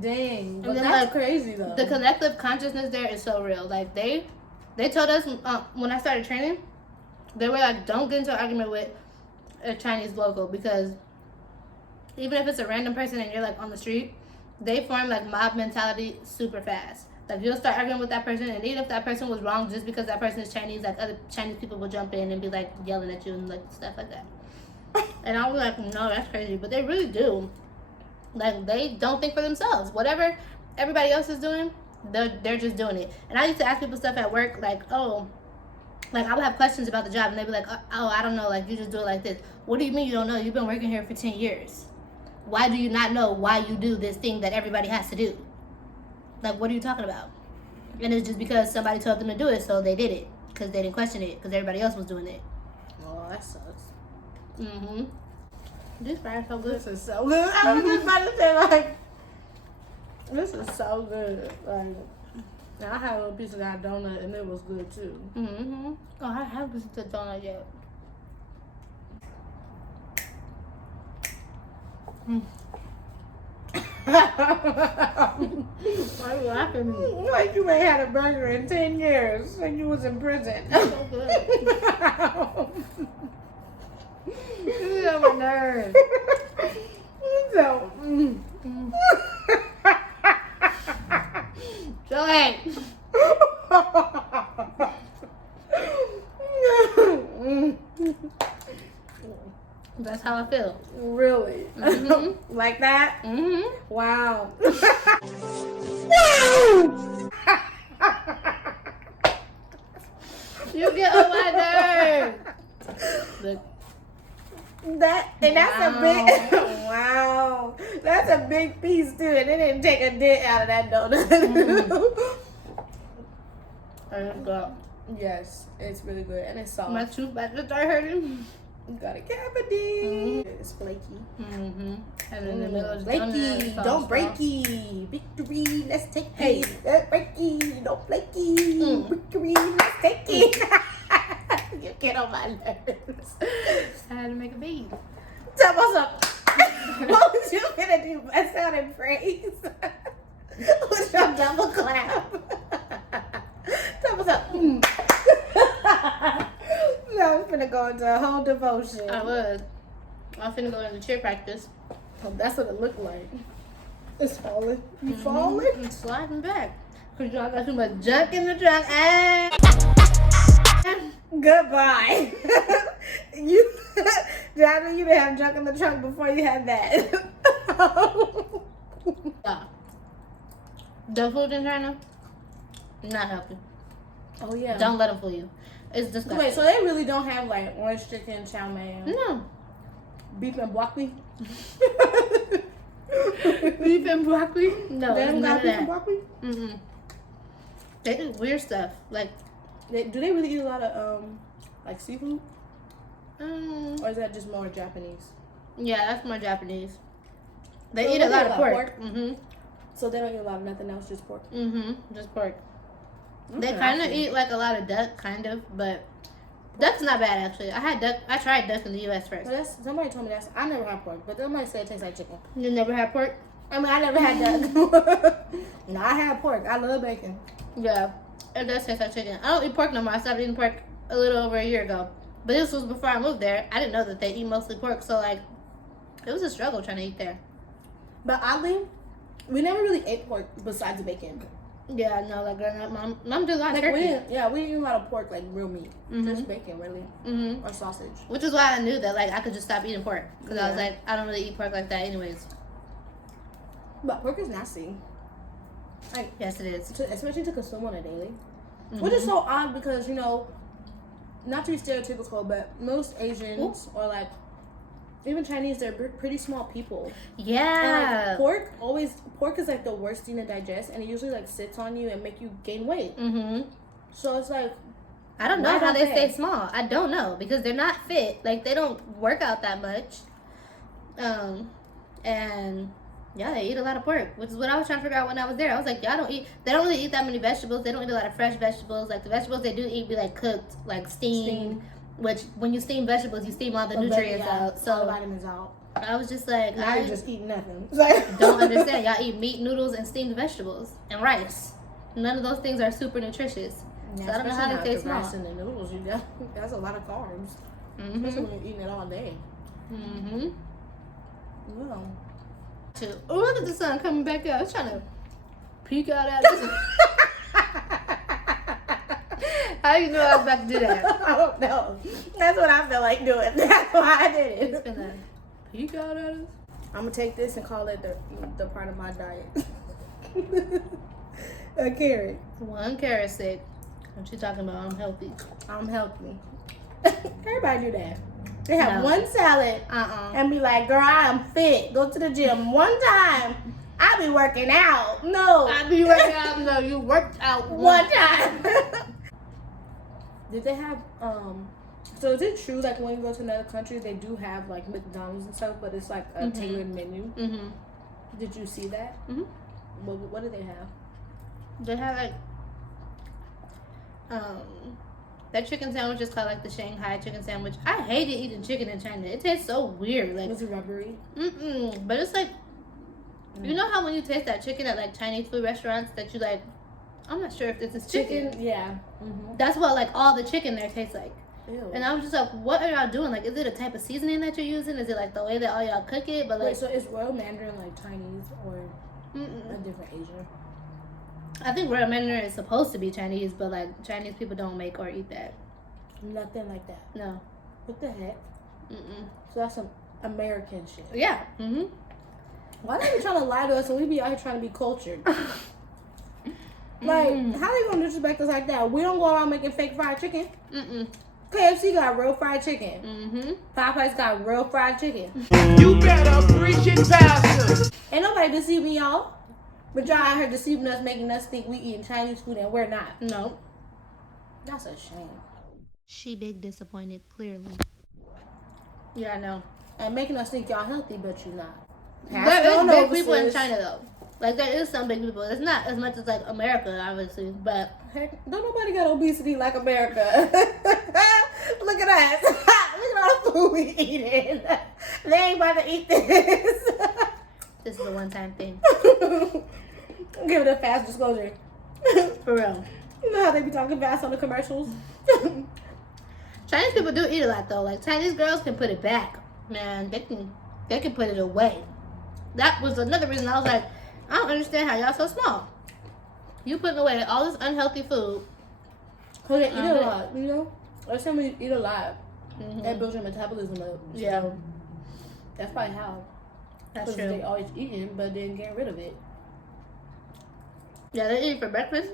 Dang. But then, that's like, crazy, though. The collective consciousness there is so real. Like, they told us when I started training, they were like, don't get into an argument with a Chinese local, because even if it's a random person and you're like on the street, they form like mob mentality super fast. Like, you'll start arguing with that person, and even if that person was wrong, just because that person is Chinese, like, other Chinese people will jump in and be like yelling at you and like stuff like that. And I was like, no, that's crazy. But they really do. Like, they don't think for themselves. Whatever everybody else is doing, they're just doing it. And I used to ask people stuff at work, like, oh, like, I would have questions about the job, and they'd be like, oh, I don't know, like, you just do it like this. What do you mean you don't know? You've been working here for 10 years. Why do you not know why you do this thing that everybody has to do? Like, what are you talking about? And it's just because somebody told them to do it, so they did it. Because they didn't question it, because everybody else was doing it. Oh, that sucks. Mm-hmm. This fries so good. This is so good. I was just about to say, like, this is so good. Like, I had a little piece of that donut, and it was good, too. Mm-hmm. Oh, I haven't listened to the donut yet. Mm. Why are you laughing at me? Like you ain't had a burger in 10 years and you was in prison. So good. This is on my nerves. So, Joy. That's how I feel. Really? Mm-hmm. Like that? Mm-hmm. Wow. You get on my nerves. Look. That's a big wow. That's a big piece too, and it didn't take a dent out of that donut. I just got Yes, it's really good, and it's soft. my tooth back to start hurting. You got a cavity. It's flaky. Mm-hmm. And in the middle is Flaky, donut, don't sauce, breaky. Victory, let's take Hey. it. Breaky, don't flaky. Victory, let's take it. You get on my nerves. I had to make a beat. Tell us something. What was you gonna do? I sounded praise. What's your double clap? Tell us something. No, I'm gonna go into a whole devotion. I was finna go into cheer practice. Oh, that's what it looked like. It's falling. You falling? And sliding back. Cause y'all got too much junk in the trunk. And Goodbye. You, I know you didn't have junk in the trunk before you had that. yeah. The food in China, not healthy. Oh yeah. Don't let them fool you. It's disgusting. Wait, so they really don't have like orange chicken, chow mein, No. beef and broccoli? Beef and broccoli? No, They don't none got of beef and that. broccoli? Mm-mm. They do weird stuff. Like, Do they really eat a lot of like seafood, mm, or is that just more Japanese? yeah, that's more Japanese. They So eat they a lot of pork. Mm-hmm. So they don't eat a lot of nothing else, just pork. Mm-hmm. Just pork. They Okay, kind I of see. eat like a lot of duck, kind of, but duck's not bad actually. I tried duck in the U.S. first. Well, somebody told me I never had pork, but somebody said it tastes like chicken. You never had pork? I mean, I never had duck. No, I had pork. I love bacon. Yeah, it does taste like chicken. I don't eat pork no more. I stopped eating pork a little over a year ago. But this was before I moved there. I didn't know that they eat mostly pork, so like, it was a struggle trying to eat there. But oddly, we never really ate pork besides bacon. Yeah, no, like growing up, mom did a lot of Like turkey. we didn't eat a lot of pork, like real meat, just bacon, really, Mm-hmm. or sausage. Which is why I knew that like I could just stop eating pork because I was Yeah. like, I don't really eat pork like that anyways. But pork is nasty. Like, Yes, it is. especially to consume on a daily. Mhm. Which is so odd because, you know, not to be stereotypical, but most Asians or like even Chinese, they're pretty small people. Yeah. And like pork is like the worst thing to digest, and it usually like sits on you and make you gain weight. Mm-hmm. So it's like, I don't know Why how don't they they? stay small. I don't know because they're not fit. Like they don't work out that much. And yeah, they eat a lot of pork, which is what I was trying to figure out when I was there. I was like, they don't really eat that many vegetables. They don't eat a lot of fresh vegetables. Like the vegetables they do eat be like cooked, like steamed. Which when you steam vegetables, you steam all the nutrients out. all the So vitamins out. I was just like, Now I you just eat nothing. don't understand. Y'all eat meat, noodles, and steamed vegetables and rice. None of those things are super nutritious. Yeah, So I don't know how they stay the small. rice and the noodles, you got that's a lot of carbs. Mm-hmm. Especially when you're eating it all day. Mm-hmm. Well. Oh, look at the sun coming back out. It's trying to peek out at us. How you know I was about to do that? I don't know. That's what I feel like doing. That's why I did it. It's gonna peek out at us. I'm gonna take this and call it the part of my diet. A carrot. One carrot stick. What you talking about? I'm healthy. I'm healthy. Everybody do that. They have No. one salad and be like, girl, I am fit. Go to the gym one time. I be working out. No. I be working out. No, you worked out one time. Did they have so is it true like when you go to another country they do have like McDonald's and stuff, but it's like a tailored menu? Mm-hmm. Did you see that? Mm-hmm. What do they have? They have like that chicken sandwich is called like the Shanghai chicken sandwich. I hated eating chicken in China. It tastes so weird. Like Was it rubbery? But it's like you know how when you taste that chicken at like Chinese food restaurants that you like, I'm not sure if this is chicken. Yeah. Mm-hmm. That's what like all the chicken there tastes like. Ew. And I was just like, what are y'all doing? Like, is it a type of seasoning that you're using? Is it like the way that all y'all cook it? But like, Wait, so is Royal Mandarin like Chinese or a different Asian? I think Royal Mandarin is supposed to be Chinese, but like Chinese people don't make or eat that. Nothing like that. No. What the heck? So that's some American shit. Yeah. Why are they trying to lie to us and we be out here trying to be cultured? Like, how they gonna disrespect us like that? We don't go around making fake fried chicken. KFC got real fried chicken. Popeyes got real fried chicken. You better preach it, Pastor. Ain't nobody deceiving y'all. But y'all out here deceiving us, making us think we eating Chinese food and we're not. No. That's a shame. She big disappointed, clearly. Yeah, I know. And making us think y'all healthy, but you're not. There is big people in China though. Like there is some big people. It's not as much as like America, obviously, but Heck, don't nobody got obesity like America. Look at us. Look at all the food we eating. They ain't about to eat this. this is a one-time thing. Give it a fast disclosure. For real. You know how they be talking fast on the commercials? Chinese people do eat a lot though. Like Chinese girls can put it back. Man, they can put it away. That was another reason I was like, I don't understand how y'all so small. You putting away all this unhealthy food. Cause they eat a lot, you know? Every time you eat a lot, that builds your metabolism up. Yeah. So that's probably how. That's Because true. they always eating, but then getting rid of it. Yeah, they eat for breakfast.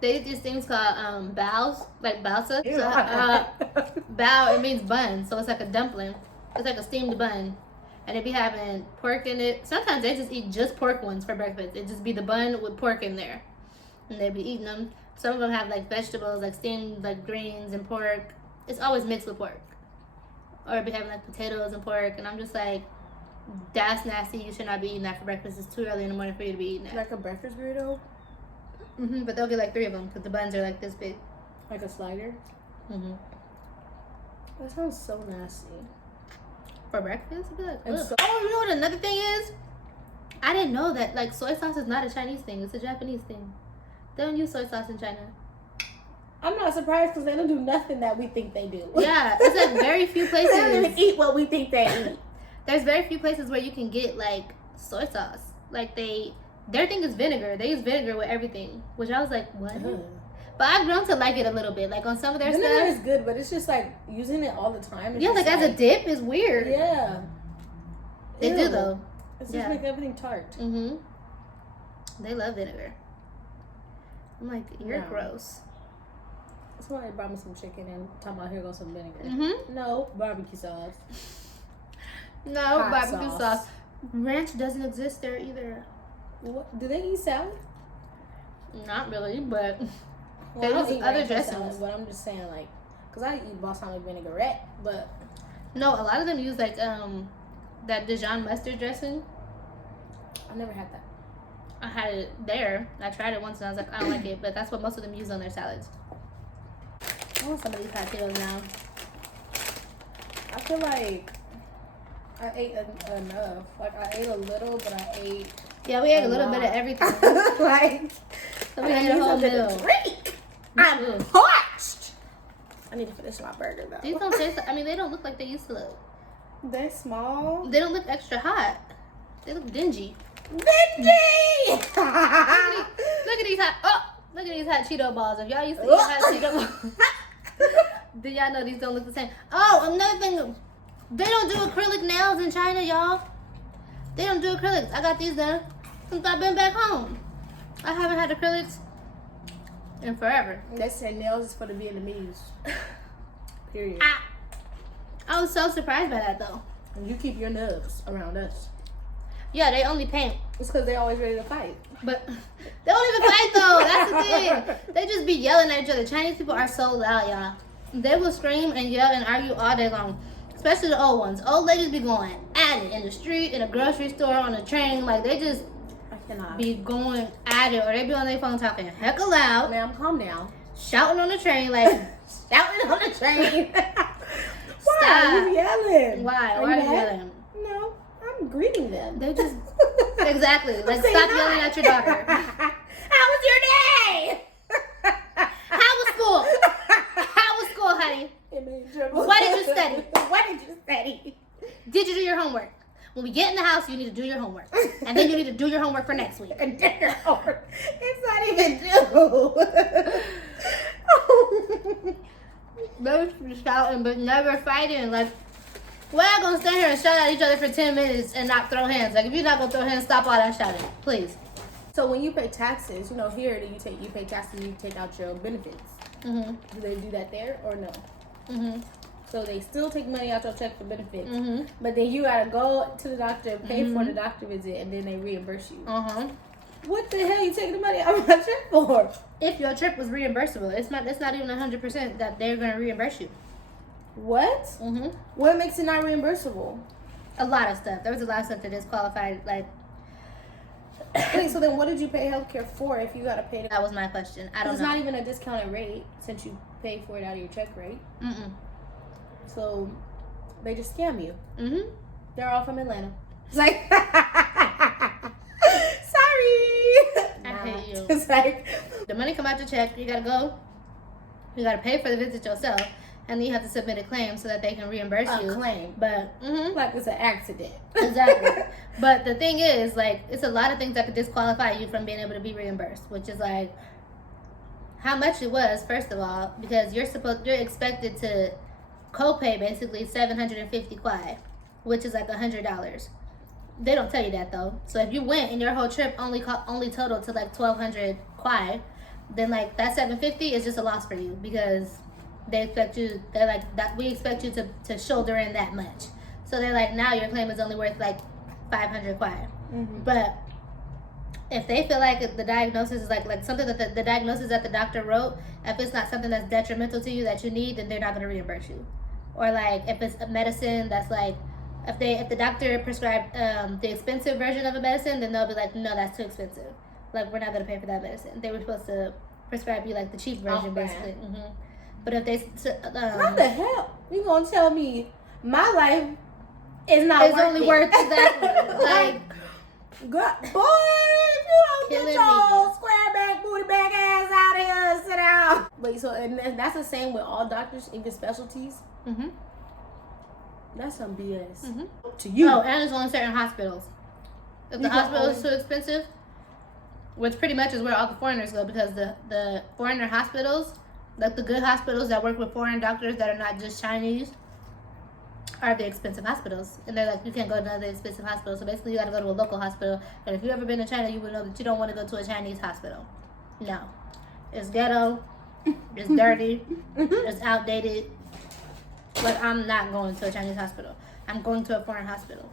They eat these things called baos, like baosa. Ew. So, bao, it means bun, so it's like a dumpling. It's like a steamed bun, and they be having pork in it. Sometimes they just eat just pork ones for breakfast. It just be the bun with pork in there, and they be eating them. Some of them have like vegetables, like steamed like greens and pork. It's always mixed with pork, or be having like potatoes and pork. And I'm just like, that's nasty. You should not be eating that for breakfast. It's too early in the morning for you to be eating that. Like a breakfast burrito? But they'll get like 3 of them because the buns are like this big. Like a slider? That sounds so nasty. For breakfast? I'd be like, And ugh. so- Oh, you know what another thing is? I didn't know that like soy sauce is not a Chinese thing. It's a Japanese thing. They don't use soy sauce in China. I'm not surprised because they don't do nothing that we think they do. Yeah, it's like very few They don't even places. eat what we think they eat. There's very few places where you can get like soy sauce. Like their thing is vinegar. They use vinegar with everything. Which I was like, what? But I've grown to like it a little bit. Like on some of their Vinegar stuff. is good, but it's just like using it all the time. It's Yeah, just like as a dip is weird. Yeah. They Ew. do though. It's Yeah. just make everything tart. They love vinegar. I'm like, you're No. gross. Somebody brought me some chicken and talking about here goes some vinegar. No, barbecue sauce. No, Hot barbecue sauce. sauce. Ranch doesn't exist there either. What? Do they eat salad? Not really, but Well, they I don't use eat other ranch dressings. salad, but I'm just saying like, cause I eat balsamic vinaigrette, but no, a lot of them use like that Dijon mustard dressing. I never had that. I had it there. I tried it once and I was like, I don't like it, but that's what most of them use on their salads. I want some of these hot Cheetos now. I feel like I ate enough. Like, I ate a little, but I ate Yeah, we ate a little bit of everything. like, So we ate a whole meal. drink. I'm parched. I need to finish my burger though. These don't taste. I mean, they don't look like they used to look. They're small. They don't look extra hot. They look dingy. Dingy! Look at these hot. Oh, look at these hot Cheeto balls. If y'all used to eat hot Cheeto balls, then y'all know these don't look the same. Oh, another thing. They don't do acrylic nails in China, y'all. They don't do acrylics. I got these done since I've been back home. I haven't had acrylics in forever. They say nails is for the Vietnamese. Period. I was so surprised by that though. And you keep your nubs around us. Yeah, they only paint. It's because they're always ready to fight. But they don't even fight though. That's the thing. They just be yelling at each other. Chinese people are so loud, y'all. They will scream and yell and argue all day long. Especially the old ones. Old ladies be going at it in the street, in a grocery store, on a train. Like they just be going at it, or they be on their phone talking hecka loud. Ma'am, calm down. Shouting on the train, like Shouting on the train. Why Stop. are you yelling? Why? Are Why are you you mad? yelling? No, I'm greeting them. They just exactly like Say stop hi. yelling at your daughter. How was your day? How was school? How was school, honey? What did you study? What did you study? Did you do your homework? When we get in the house, you need to do your homework. And then you need to do your homework for next week. It's not even due. Never shouting, but never fighting. Like, we're not going to stand here and shout at each other for 10 minutes and not throw hands. Like, if you're not going to throw hands, stop all that shouting. Please. So when you pay taxes, you know, here you pay taxes and you take out your benefits. Mm-hmm. Do they do that there or no? Mm-hmm. So they still take money out your check for benefits, Mm-hmm. but then you gotta go to the doctor and pay for the doctor visit, and then they reimburse you. Uh-huh. What the hell you taking the money out of my check for? If your trip was reimbursable, it's not even 100% that they're going to reimburse you. What? Mm-hmm. What makes it not reimbursable? A lot of stuff. There was a lot of stuff that disqualified. Like, Wait, so then what did you pay healthcare for if you gotta pay it? that was my question. I don't It's know. not even a discounted rate since you pay for it out of your check rate. Mm-mm. So they just scam you. Mm-hmm. They're all from Atlanta. It's like, sorry. I hate you. It's like, The money come out your check. You gotta go. You gotta pay for the visit yourself, and then you have to submit a claim so that they can reimburse a you. claim. But Like it's an accident. exactly. But the thing is, like, it's a lot of things that could disqualify you from being able to be reimbursed, which is like how much it was, first of all, because you're expected to copay basically 750 kwai, which is like $100. They don't tell you that though. So if you went and your whole trip only totaled to like 1,200 kwai, then like that 750 is just a loss for you because they expect you. They're like that. We expect you to shoulder in that much. So they're like, now your claim is only worth like 500 kwai. Mm-hmm. But if they feel like the diagnosis is like something that the diagnosis that the doctor wrote, if it's not something that's detrimental to you that you need, then they're not going to reimburse you. Or like if it's a medicine that's like, if the doctor prescribed the expensive version of a medicine, then they'll be like, no, that's too expensive. Like, we're not going to pay for that medicine. They were supposed to prescribe you like the cheap version, basically. Mm-hmm. But if they How the hell you gonna tell me my life is not it's worth only it? worth exactly like God, boy, if you don't Killing get your me. square back, booty back ass out of here, sit down. Wait, so and that's the same with all doctors, even specialties. mm-hmm. That's some BS. Mm-hmm. To you. Oh, and it's only certain hospitals. If the You can hospital is only- too expensive, which pretty much is where all the foreigners go, because the foreigner hospitals, like the good hospitals that work with foreign doctors that are not just Chinese, are the expensive hospitals. And they're like, you can't go to another expensive hospital. So basically you gotta go to a local hospital. And if you've ever been to China, you would know that you don't want to go to a Chinese hospital. No. It's ghetto, it's dirty, it's outdated. Like, I'm not going to a Chinese hospital. I'm going to a foreign hospital.